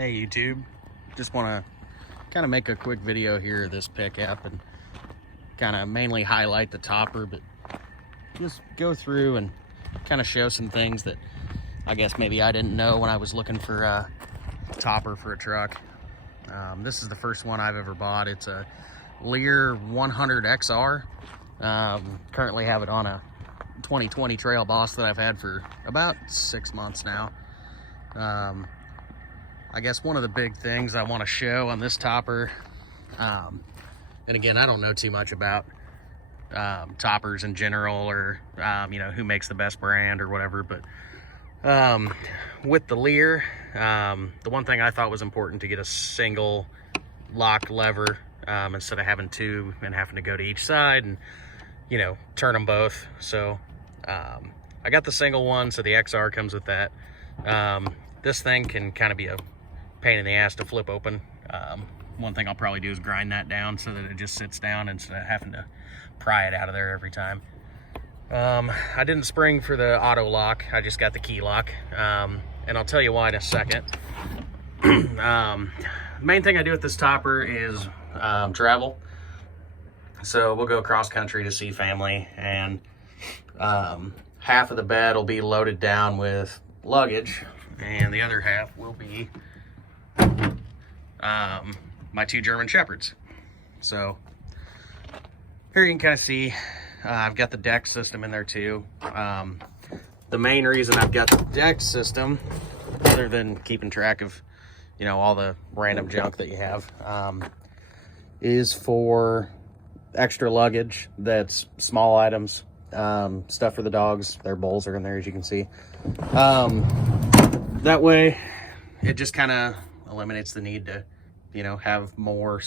Hey YouTube, just want to kind of make a quick video here of this pickup and kind of mainly highlight the topper, but just go through and kind of show some things that I guess maybe I didn't know when I was looking for a topper for a truck. This is the first one I've ever bought. It's a Leer 100 XR. Currently have it on a 2020 Trail Boss that I've had for about 6 months now. I guess one of the big things I want to show on this topper, and again, I don't know too much about toppers in general, or you know, who makes the best brand or whatever, but with the Leer, the one thing I thought was important to get a single lock lever instead of having two and having to go to each side and, you know, turn them both. So I got the single one, so the XR comes with that. This thing can kind of be a pain in the ass to flip open. One thing I'll probably do is grind that down so that it just sits down instead of having to pry it out of there every time. I didn't spring for the auto lock, I just got the key lock, and I'll tell you why in a second. The main thing I do with this topper is travel. So we'll go cross country to see family, and half of the bed will be loaded down with luggage, and the other half will be my two German Shepherds. So here you can kind of see I've got the deck system in there too. The main reason I've got the deck system, other than keeping track of, you know, all the random junk that you have, is for extra luggage that's small items, stuff for the dogs. Their bowls are in there, as you can see. That way it just kind of eliminates the need to, you know, have more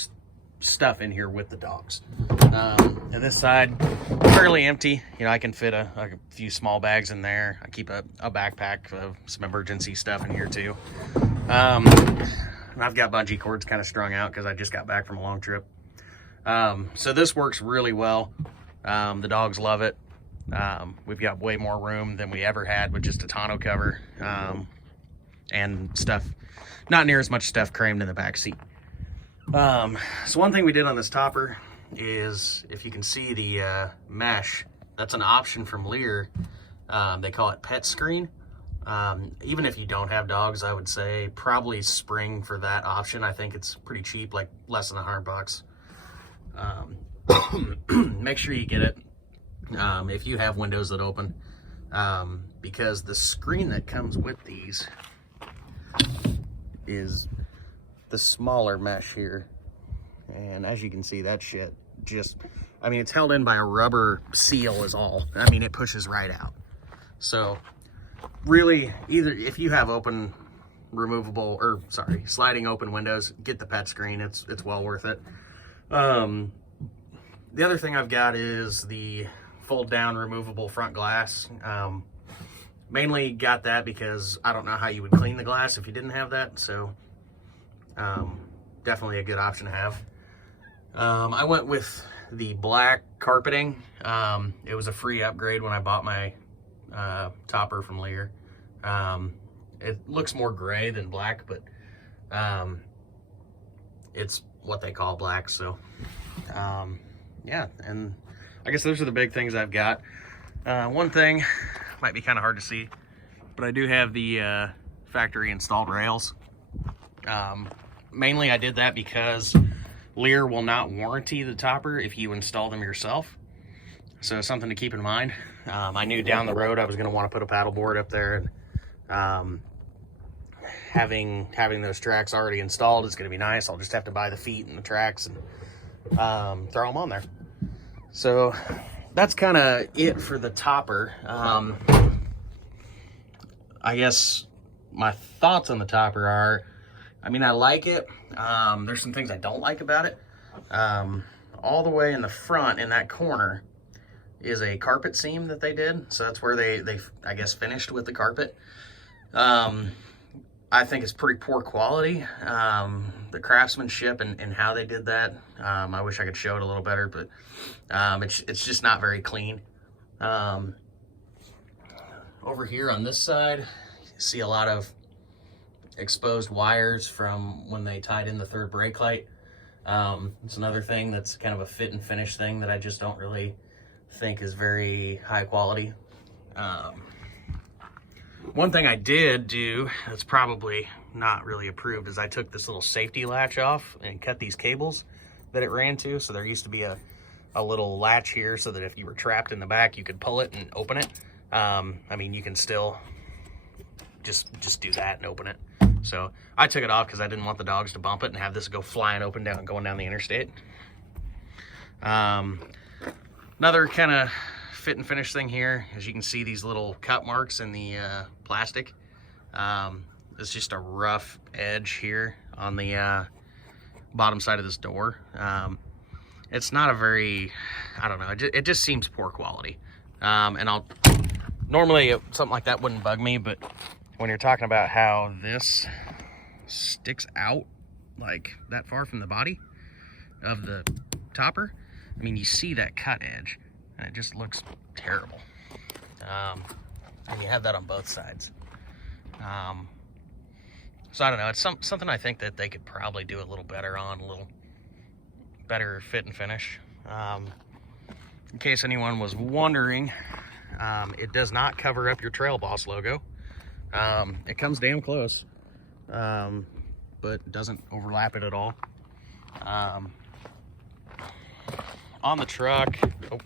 stuff in here with the dogs. And this side, fairly empty. You know, I can fit a few small bags in there. I keep a backpack of some emergency stuff in here too. And I've got bungee cords kind of strung out because I just got back from a long trip. So this works really well. The dogs love it. We've got way more room than we ever had with just a tonneau cover, and stuff, not near as much stuff crammed in the back seat. So one thing we did on this topper is, if you can see the mesh, that's an option from Leer. They call it pet screen. Even if you don't have dogs, I would say probably spring for that option. I think it's pretty cheap, like less than $100. Make sure you get it if you have windows that open, because the screen that comes with these is the smaller mesh here, and as you can see, that shit just, I mean, it's held in by a rubber seal is all. I mean, it pushes right out. So really, either if you have open removable, or sorry, sliding open windows, get the pet screen. It's well worth it. The other thing I've got is the fold down removable front glass. Mainly got that because I don't know how you would clean the glass if you didn't have that. So definitely a good option to have. I went with the black carpeting. It was a free upgrade when I bought my topper from Leer. It looks more gray than black, but it's what they call black. So yeah, and I guess those are the big things I've got. One thing might be kind of hard to see, but I do have the factory installed rails. Mainly I did that because Leer will not warranty the topper if you install them yourself. So something to keep in mind. I knew down the road I was going to want to put a paddle board up there, and having those tracks already installed is going to be nice. I'll just have to buy the feet and the tracks and throw them on there. So that's kind of it for the topper. I guess my thoughts on the topper are, I mean, I like it. There's some things I don't like about it. All the way in the front, in that corner, is a carpet seam that they did. So that's where they I guess finished with the carpet. I think it's pretty poor quality. The craftsmanship and how they did that, I wish I could show it a little better, but it's just not very clean. Over here on this side, you see a lot of exposed wires from when they tied in the third brake light. It's another thing that's kind of a fit and finish thing that I just don't really think is very high quality. One thing I did do that's probably not really approved is I took this little safety latch off and cut these cables that it ran to. So there used to be a little latch here so that if you were trapped in the back, you could pull it and open it. I mean, you can still just do that and open it. So I took it off because I didn't want the dogs to bump it and have this go flying open going down the interstate. Another kind of fit and finish thing here, as you can see these little cut marks in the plastic. It's just a rough edge here on the bottom side of this door. It's not a very, I don't know, it just seems poor quality. And normally something like that wouldn't bug me, but when you're talking about how this sticks out like that far from the body of the topper, I mean, you see that cut edge and it just looks terrible. And you have that on both sides. So I don't know, it's something I think that they could probably do a little better on, a little better fit and finish. In case anyone was wondering, it does not cover up your Trail Boss logo. It comes damn close, but doesn't overlap it at all. On the truck, oh,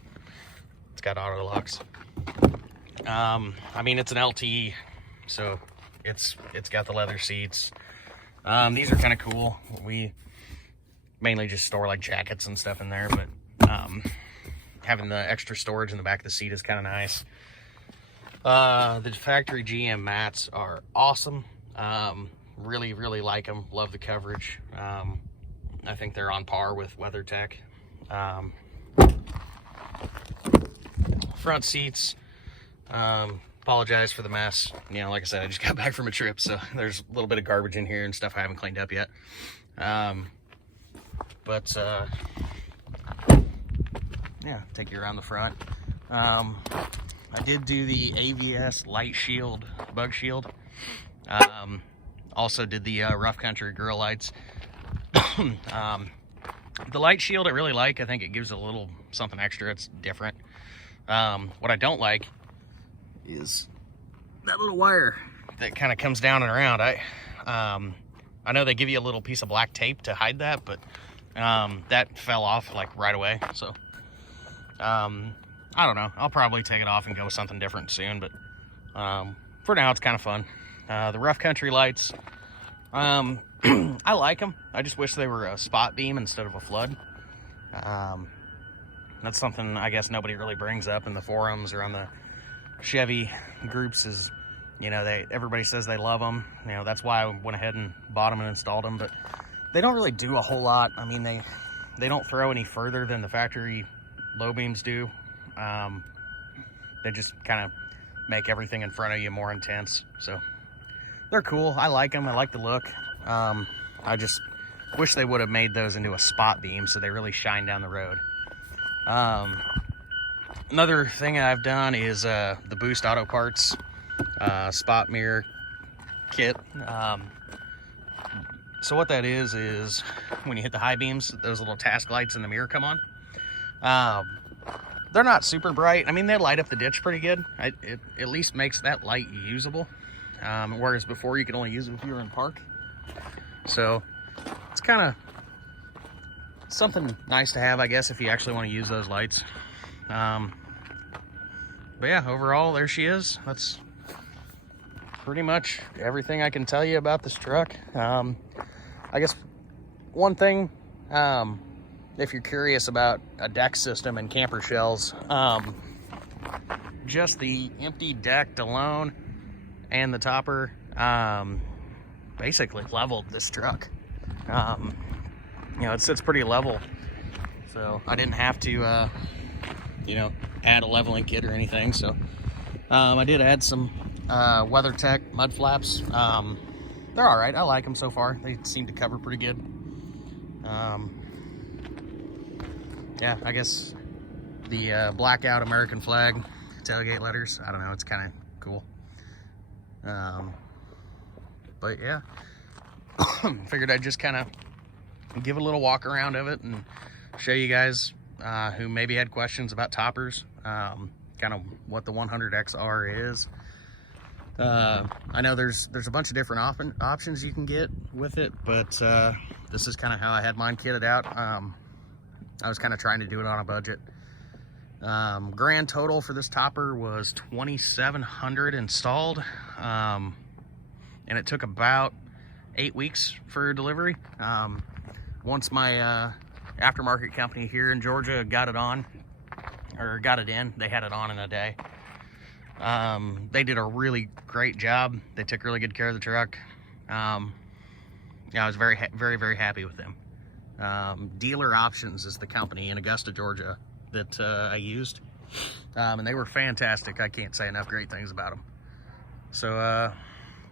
it's got auto locks. I mean, it's an LT, so it's got the leather seats. These are kind of cool. We mainly just store like jackets and stuff in there, but having the extra storage in the back of the seat is kind of nice. The factory GM mats are awesome. Really like them. Love the coverage. I think they're on par with WeatherTech. Front seats, apologize for the mess. You know, like I said, I just got back from a trip, so there's a little bit of garbage in here and stuff I haven't cleaned up yet. Yeah, take you around the front. I did do the AVS light shield, bug shield. Also did the rough country grill lights. The light shield I really like. I think it gives a little something extra. It's different. What I don't like is that little wire that kind of comes down and around. I know they give you a little piece of black tape to hide that, but that fell off like right away. So I don't know. I'll probably take it off and go with something different soon, but for now it's kind of fun. The rough country lights, I like them. I just wish they were a spot beam instead of a flood. That's something I guess nobody really brings up in the forums or on the Chevy groups is, you know, everybody says they love them. You know, that's why I went ahead and bought them and installed them, but they don't really do a whole lot. I mean, they don't throw any further than the factory low beams do. They just kind of make everything in front of you more intense. So they're cool. I like them. I like the look. I just wish they would have made those into a spot beam so they really shine down the road. Another thing I've done is the Boost Auto Parts spot mirror kit. So what that is when you hit the high beams, those little task lights in the mirror come on. They're not super bright. I mean, they light up the ditch pretty good. It at least makes that light usable. Whereas before you could only use it if you were in park. So it's kind of something nice to have, I guess, if you actually want to use those lights. But yeah, overall, there she is. That's pretty much everything I can tell you about this truck. I guess one thing, if you're curious about a deck system and camper shells, just the empty deck alone and the topper basically leveled this truck. You know, it sits pretty level, so I didn't have to you know, add a leveling kit or anything. So I did add some WeatherTech mud flaps. They're all right. I like them so far. They seem to cover pretty good. Yeah, I guess the blackout American flag tailgate letters, I don't know, it's kind of cool. But yeah, figured I'd just kind of give a little walk around of it and show you guys who maybe had questions about toppers, kind of what the 100XR is. I know there's a bunch of different options you can get with it, but this is kind of how I had mine kitted out. I was kind of trying to do it on a budget. Grand total for this topper was $2,700 installed, and it took about 8 weeks for delivery. Once my aftermarket company here in Georgia got it on, or got it in, they had it on in a day. They did a really great job. They took really good care of the truck. Yeah, I was very, very happy with them. Dealer Options is the company in Augusta, Georgia that I used, and they were fantastic. I can't say enough great things about them. So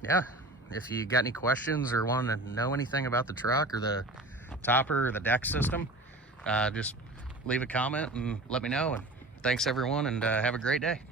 yeah, if you got any questions or want to know anything about the truck or the topper or the deck system, just leave a comment and let me know. And thanks everyone, and have a great day.